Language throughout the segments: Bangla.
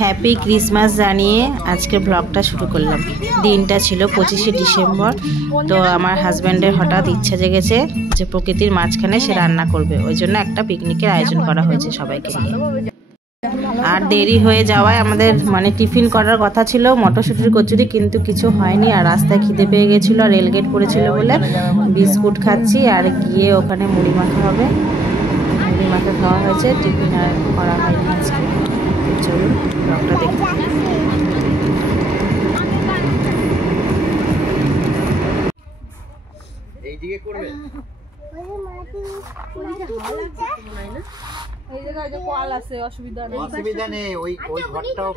হ্যাপি ক্রিসমাস জানিয়ে আজকের ব্লগটা শুরু করলাম। দিনটা ছিল 25শে ডিসেম্বর। তো আমার হাজব্যান্ডের হঠাৎ ইচ্ছা জেগেছে যে প্রকৃতির মাঝখানে সে রান্না করবে, ওই জন্য একটা পিকনিকের আয়োজন করা হয়েছে সবাইকে নিয়ে। আর দেরি হয়ে যাওয়ায় আমাদের টিফিন করার কথা ছিল মটরশুঁটির কচুরি, কিন্তু কিছু হয়নি। আর রাস্তায় খিদে পেয়ে গেছিলো, আর রেলগেট পড়েছিল বলে বিস্কুট খাচ্ছি, আর গিয়ে ওখানে মুড়ি মাখা হবে। মুড়ি মাখা খাওয়া হয়েছে, টিফিন আর করা হয়নি আজকে। চলুন ব্লগটা দেখি। এইদিকে করবে এই জায়গায় যে কল আছে, অসুবিধা নেই। ওই ঘরটাও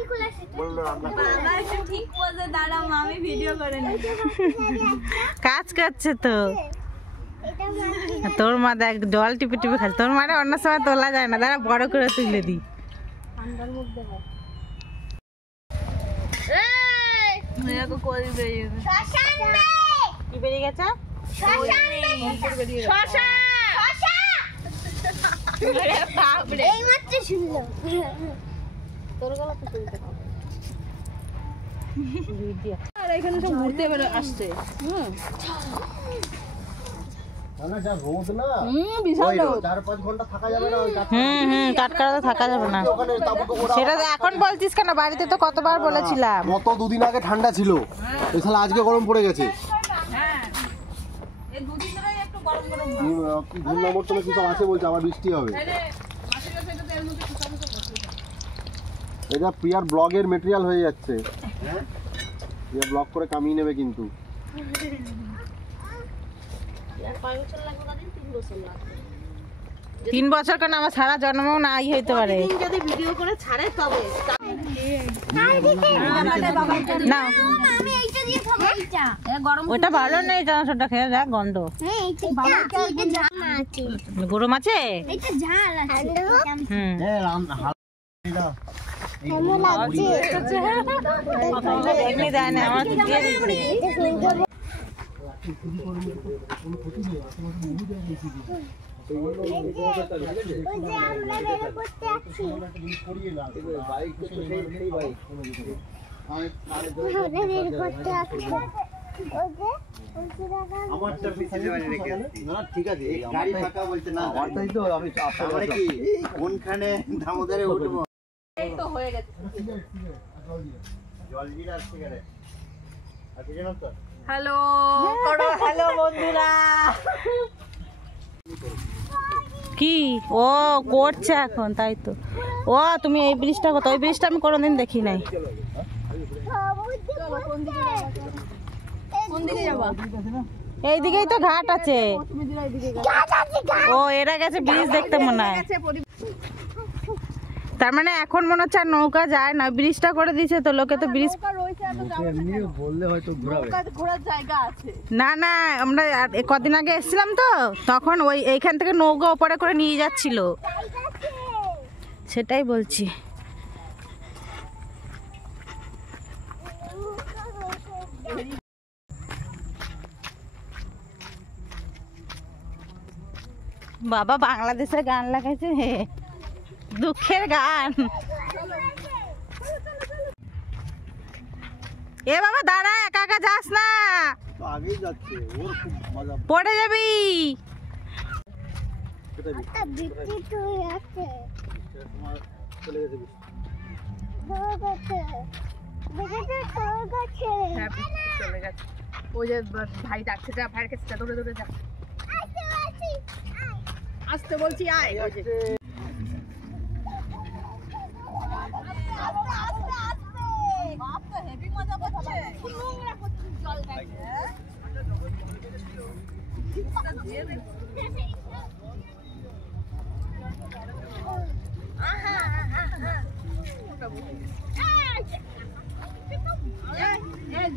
বললো রান্না করো। বাবা একটু ঠিক পোজে দাঁড়াও, আমি ভিডিও করে নিই। কাজ করছে তো তোর মা দেখ জল টিপে টিপে খাচ্ছে। তোর মানে অন্য সময় তোলা যায় না, দাঁড়া বড় করে তুলে দিই। ঠান্ডার মধ্যে কি বেরিয়ে গেছে? এখানে সব ঘুরতে আসছে। টাটকা থাকা যাবে না, সেটা এখন বলছিস কেন? বাড়িতে তো কতবার বলেছিলাম। গত দুদিন আগে ঠান্ডা ছিল, এছাড়া আজকে গরম পড়ে গেছে। আছে বলছে আবার বৃষ্টি হবে। এটা প্রিয়ার ব্লগের মেটেরিয়াল হয়ে যাচ্ছে। প্রিয়া ব্লগ করে কামিয়ে নেবে কিন্তু। 3 বছর কেন, আমার সারা জন্মও নাই হইতে পারে। যদি ভিডিও করে ছাড়ে তবে না ওটা ভালো নেই, জানাটা খেয়ে যা গন্ধ। গরম আছে। কোনখানে দামোদরে উঠবো। হ্যালো হ্যালো বন্ধুরা। কি ও করছে এখন? তাই তো। ও তুমি এই ব্রিজটা কত? ওই ব্রিজটা আমি কোনোদিন দেখি নাই। এইদিকেই তো ঘাট আছে। ও এরা গেছে ব্রিজ দেখতে মনে হয়। তার মানে এখন মনে হচ্ছে আর নৌকা যায় না, ব্রিজটা করে দিয়েছে তো। লোকে তো ব্রিজ না না, আমরা কদিন আগে এসেছিলাম তো, তখন ওই এইখান থেকে নৌকা ওপরে করে নিয়ে যাচ্ছিল, সেটাই বলছি। বাবা বাংলাদেশের গান লাগাইছে, দুঃখের গান। এ বাবা দাঁড়া, একা একা যাস না, পড়ে যাবি। ওই যে ভাই ডাকছে, যা ভাইয়ের কাছে দৌড়ে দৌড়ে যা। আসতে বলছি, আয়। হেভি মজা করছে।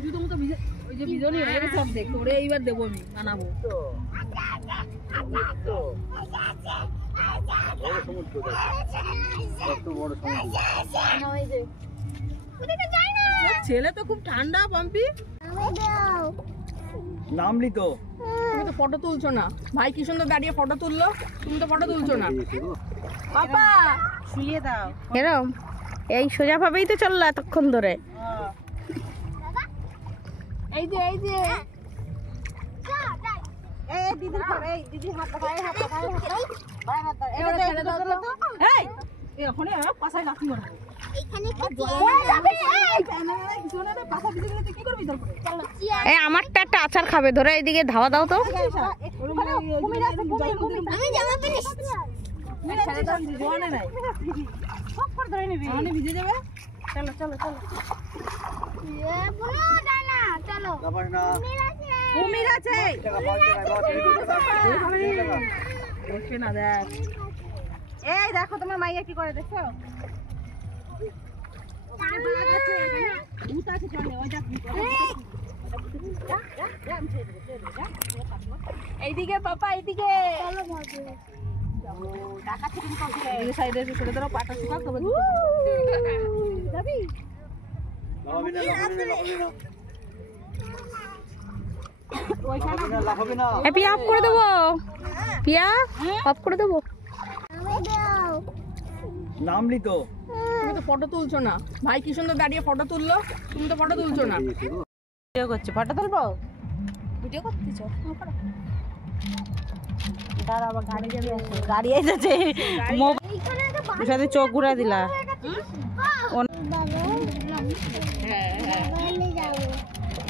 জুতো মতো ওই যে বিজনি হয়ে গেছে অর্ধেক, তোরে এইবার দেবো, আমি বানাবো। ছেলে তো খুব ঠান্ডা। পাম্পি নামলি তো, তুমি তো ফটো তুলছো না। ভাই কি সুন্দর দাঁড়িয়ে ফটো তুললো, তুমি তো ফটো তুলছো না। পাপা শুয়ে দাও। এরম এই সোজা ভাবেই তো চললো এতক্ষণ ধরে। এই যে এই যে এই দিদির ঘর, এই দিদির হাত ভাই হাত ভাই হাত এটা ছেড়ে দাও তো। এই এখন পাছায় লাথি মারবো এইখানে যাবে। এই জোনে না পাছা ভিজে গেলে তুই কি করবি তারপরে? চলো এই আমারটা একটা আচার খাবে, ধরে এইদিকে ধাওয়া দাও তো। আমি জামা পেরেছি ছেড়ে দাও, জোনে নাই সব করে ধরে নিবি, মানে ভিজে যাবে। চলো চলো চলো এ বলো ডানা চলো কুমির আছে বসে না দেখ। এই দেখো তোমার মাইয়া কি করে দেখছো? এইদিকে পাপা এইদিকে সাইডে ছেড়ে ধরো পাটা শুকা তবে যাবি পিয়া অফ করে দেবো, পিয়া অফ করে দেবো। নামলি তো তুমি তো ফটো তুলছো না। ভাই কি সুন্দর দাঁড়িয়ে ফটো তুললো, তুমি তো ফটো তুলছো না। ভিডিও করছি, ফটো তুলবো। ভিডিও করতেছো? দাঁড়া আবার গাড়ি যাবে, গাড়ি এসেছে। মোবাইল সাথে চোখ ঘুরা দিলা।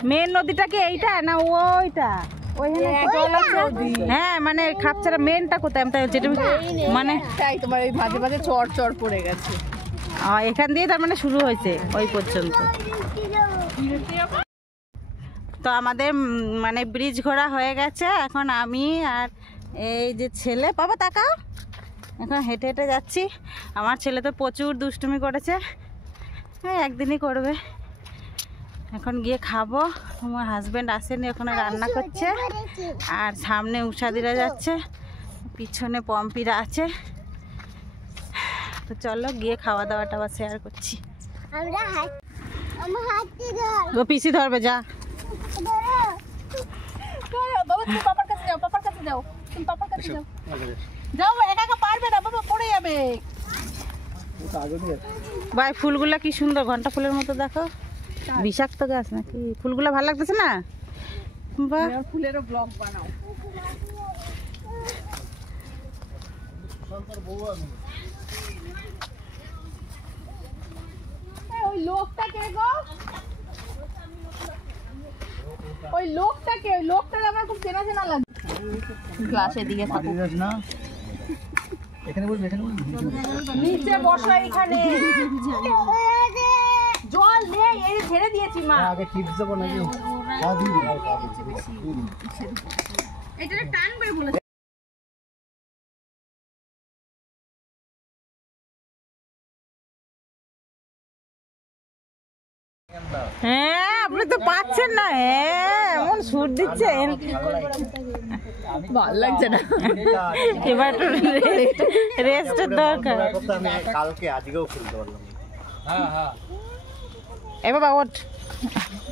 মেন নদীটা কি এইটা না ওইটা? হ্যাঁ মানে খাপছাড়া মেনটা কোথায়? যেটা মানে তাই তোমার ওই মাঝে মাঝে চড় চড় পড়ে গেছে। এখান দিয়ে তার মানে শুরু হয়েছে ওই পর্যন্ত। তো আমাদের মানে ব্রিজ ঘোরা হয়ে গেছে। এখন আমি আর এই যে ছেলে, বাবা তাকাও, এখন হেঁটে হেঁটে যাচ্ছি। আমার ছেলে তো প্রচুর দুষ্টুমি করেছে, হ্যাঁ একদিনই করবে। এখন গিয়ে খাবো। আমার হাজব্যান্ড আসেনি, ওখানে রান্না করছে। আর সামনে উষাদিরা যাচ্ছে, পিছনে পম্পিরা আছে। তো চলো গিয়ে খাওয়া দাওয়াটা আবার শেয়ার করছি। ও পিসি ধরবে, যা। বাবা তুমি পাপার কাছে যাও, পাপার কাছে যাও, তুমি পাপার কাছে যাও। যাও একা একা পারবে না বাবা, পড়ে যাবে। ভাই ফুলগুলা কি সুন্দর, ঘন্টা ফুলের মতো দেখো। বিষাক্ত গাছ নাকি? ফুলগুলা ভালো লাগতেছে না? বাহ, ফুলেরও ব্লগ বানাও। ওই লোকটা কে গো? ওই লোকটা কে? ওই লোকটার আমার খুব চেনা চেনা লাগে। ক্লাসের দিকে না এখানে বসবি, এখানে বসবি। নিচে বসো এইখানে। জল নেই, এই যে ছেড়ে দিয়েছি মা। আগে টিপস দেবো নাকি? এটা টানবে বলে। হ্যাঁ আপনি তো পাচ্ছেন না। হ্যাঁ এমন সুর দিচ্ছেন, ভালো লাগছে না। এবার একটু রেস্টের দরকার। কালকে আজকেও খুলতে পারলাম। এ বাবা ওঠ।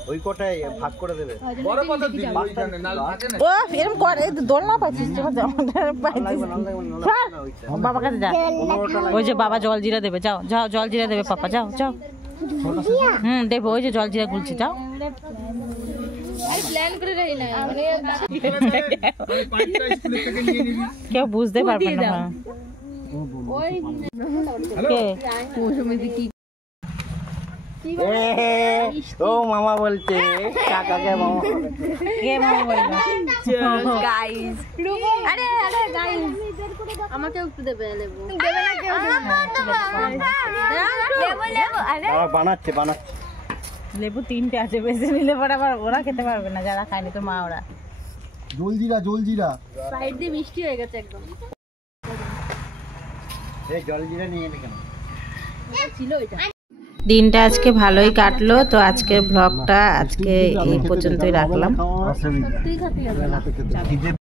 ওই কটাই ভাগ করে দেবে। বড় কথা দিন ওইখানে নাল থাকে না। ও এরকম করে, দোল না পাচ্ছিস? বাবার কাছে যা, ওই যে বাবা জল জিরা দেবে, যাও যাও জল জিরা দেবে পাপা, যাও যাও। দেবো, ওই যে জল জিরা গুলছি, যাও। প্ল্যান করে রাখি না মানে পাঁচটা স্কুল থেকে নিয়ে নিবি। কেউ বুঝতে পারবে না। ওই কে? মৌসুমীদি কি ও মামা বলছে, কাকাকে মামা কে মামা বললো? গাইস আরে আরে গাইস আমাকেও একটু দেবে, লেবু দেবে না কেউ? লেবু লেবু আরে বানাচ্ছে বানাচ্ছে। লেবু 3টে আছে, বেশি নিলে পরে আবার ওরা খেতে পারবে না, যারা খায়নি তো মা ওরা। জলজিরা জলজিরা সাইড দিয়ে মিষ্টি হয়ে গেছে একদম। এই জলজিরা নিয়ে এলে কেন? ছিল এটা। দিনটা আজকে ভালোই কাটলো। তো আজকের ব্লগটা আজকে এই পর্যন্তই রাখলাম। তুই খাতে যাবে।